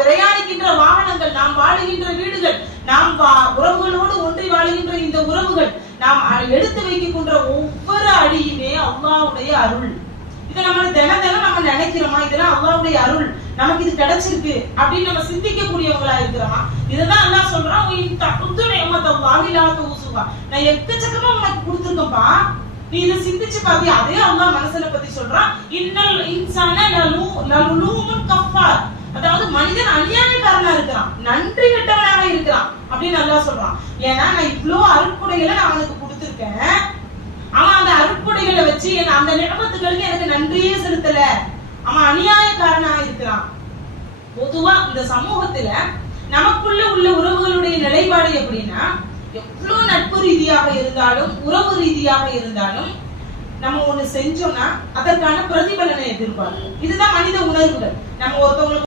பிரயாணிக்கின்ற வாகனங்கள், நாம் வாழுகின்ற வீடுகள், நாம் உறவுகளோடு ஒன்றி வாழுகின்ற இந்த உறவுகள், நாம் எடுத்து வைக்கின்ற ஒவ்வொரு அடியுமே அல்லாஹ்வுடைய அருள். இதை நம்ம தினம் நம்ம நினைக்கிறோமா? இதெல்லாம் அல்லாஹ்வுடைய அருள், நமக்கு இது கிடைச்சிருக்கு அப்படின்னு நம்ம சிந்திக்கக்கூடியவங்களா இருக்கிறோமா? இதுதான் அல்லாஹ் சொல்றான், நான் எக்கச்சக்கமா உனக்கு கொடுத்துருக்கப்பா, நீ இதை சிந்திச்சு பாத்தியா? அதே அல்லாஹ் மனசனை பத்தி சொல்றான், இன்னல் இன்சான லலூமுன் கஃபார். அதாவது மனிதன் அநியாயக்காரனா இருக்கிறான், நன்றி கெட்டவனாக இருக்கிறான் அப்படின்னு அல்லாஹ் சொல்றான். ஏன்னா நான் இவ்வளவு அருட்கொடைகளை நான் அவனுக்கு கொடுத்திருக்கேன், அவன் அந்த அருட்கொடைகளை வச்சு அந்த நியமத்துகளுக்கு எனக்கு நன்றியே செலுத்தல, அவன் அநியாயக்காரனாக இருக்கிறான். பொதுவா இந்த சமூகத்துல நமக்குள்ள உள்ள உறவுகளுடைய நிலைப்பாடு எப்படின்னா, எவ்வளவு நட்பு ரீதியாக இருந்தாலும் உறவு ரீதியாக இருந்தாலும் நம்ம ஒண்ணு செஞ்சோம்னா அதற்கான பிரதிபலனை எதிர்பார்க்கும். இதுதான் மனித உணர்வுகள். நம்ம ஒருத்தவங்களுக்கு